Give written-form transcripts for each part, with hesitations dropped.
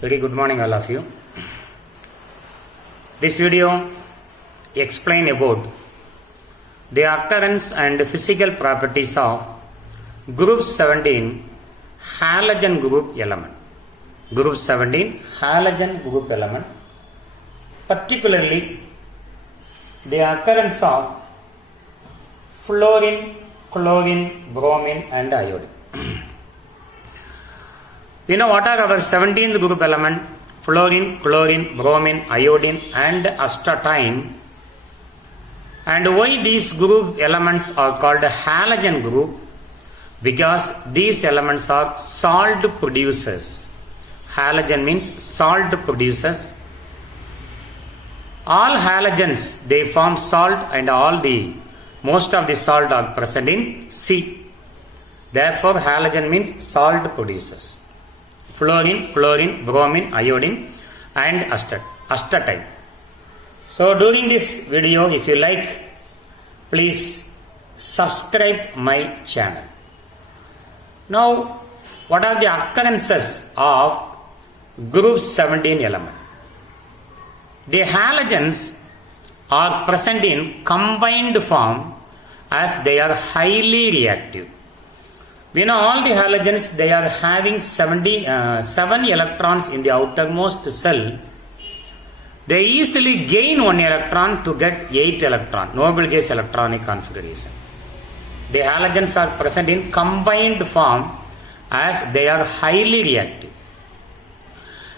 Very good morning all of you. This video explain about the occurrence and physical properties of group 17 halogen group element. Group 17 halogen group element, particularly the occurrence of fluorine, chlorine, bromine and iodine. We know what are our 17th group element: fluorine, chlorine, bromine, iodine and astatine. And why these group elements are called halogen group? Because these elements are salt producers. Halogen means salt producers. All halogens, they form salt, and most of the salt are present in sea. Therefore, halogen means salt producers. Fluorine, chlorine, bromine, iodine and astatine. So during this video, if you like, please subscribe my channel. Now, what are the occurrences of group 17 element? The halogens are present in combined form as they are highly reactive. We know all the halogens, they are having 7 electrons in the outermost cell. They easily gain 1 electron to get 8 electron, noble gas electronic configuration. The halogens are present in combined form as they are highly reactive.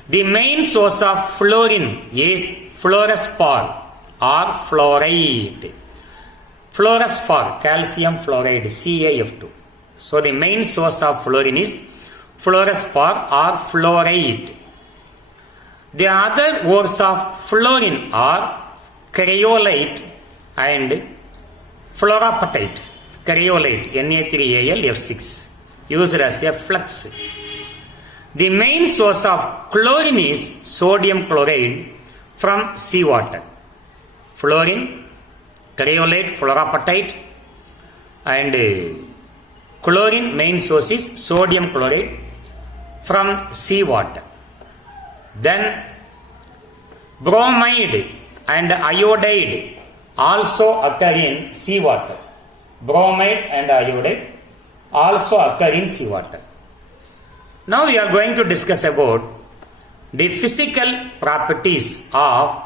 The main source of fluorine is fluorospore or fluoride. Fluorospore, calcium fluoride, CaF2. So the main source of fluorine is fluorospore or fluoride. The other ores of fluorine are cryolite and fluorapatite. Cryolite, Na3Al F6, used as a flux. The main source of chlorine is sodium chloride from seawater. Fluorine, cryolite, fluorapatite and chlorine main source is sodium chloride from seawater. Then bromide and iodide also occur in seawater. Bromide and iodide also occur in seawater. Now we are going to discuss about the physical properties of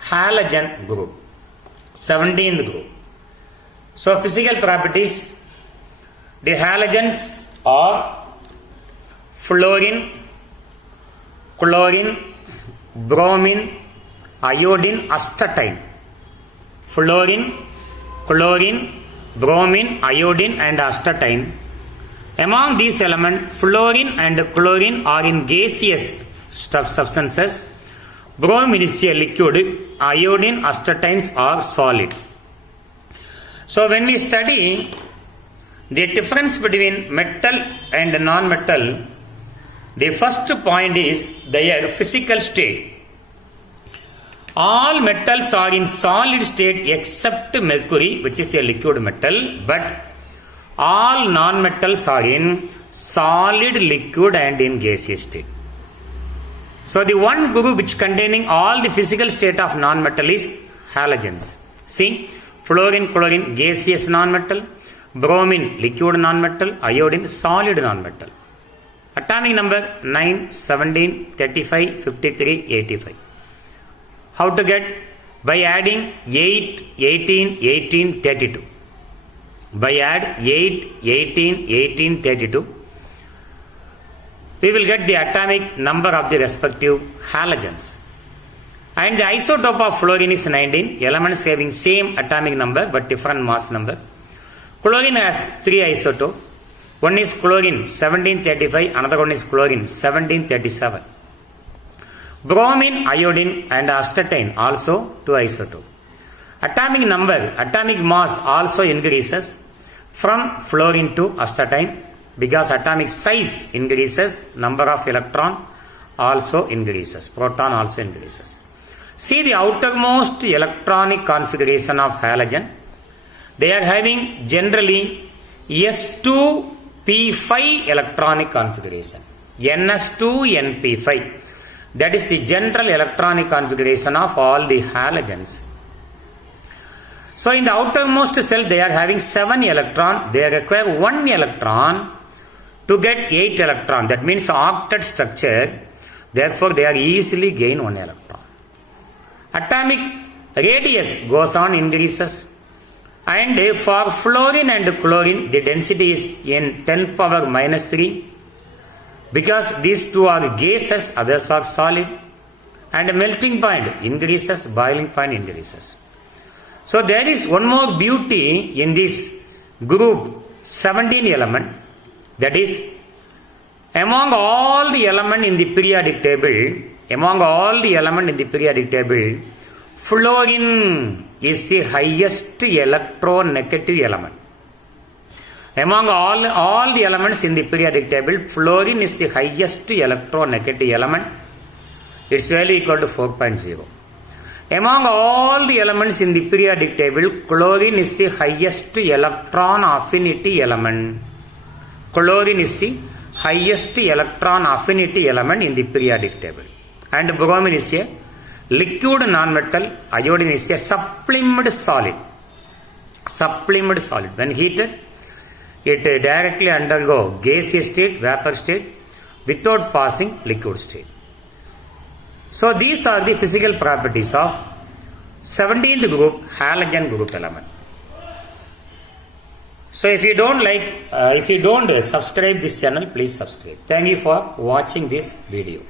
halogen group, 17th group. So physical properties, the halogens are fluorine, chlorine, bromine, iodine, astatine. Fluorine, chlorine, bromine, iodine and astatine. Among these elements, fluorine and chlorine are in gaseous substances. Bromine is a liquid. Iodine, astatines are solid. So when we study the difference between metal and non-metal, the first point is their physical state. All metals are in solid state except mercury, which is a liquid metal, but all non-metals are in solid, liquid and in gaseous state. So the one group which containing all the physical state of non-metal is halogens. See, fluorine, chlorine, gaseous non-metal, bromine, liquid non-metal, iodine, solid non-metal. Atomic number 9, 17, 35, 53, 85. How to get? By adding 8, 18, 18, 32. By add 8, 18, 18, 32, we will get the atomic number of the respective halogens. And the isotope of fluorine is 19, elements having same atomic number but different mass number. Chlorine has 3 isotopes. One is chlorine 1735, another one is chlorine 1737. Bromine, iodine and astatine also 2 isotopes. Atomic number, atomic mass also increases from fluorine to astatine because atomic size increases, number of electron also increases, proton also increases. See the outermost electronic configuration of halogen. They are having generally S2P5 electronic configuration. NS2NP5. That is the general electronic configuration of all the halogens. So in the outermost cell they are having 7 electrons. They require 1 electron to get 8 electrons. That means octet structure. Therefore they are easily gain 1 electron. Atomic radius goes on increases. And for fluorine and chlorine the density is in 10 power minus 3. Because these two are gases, others are solid. And melting point increases, boiling point increases. So there is one more beauty in this group 17 element. That is, among all the elements in the periodic table, fluorine is the highest electronegative element. Among all the elements in the periodic table, fluorine is the highest electronegative element. Its value equal to 4.0. Among all the elements in the periodic table, chlorine is the highest electron affinity element. Chlorine is the highest electron affinity element in the periodic table. And bromine is a liquid nonmetal. Iodine is a sublimed solid. When heated, it directly undergo gaseous state, vapor state, without passing liquid state. So these are the physical properties of 17th group, halogen group element. So if you don't subscribe this channel, please subscribe. Thank you for watching this video.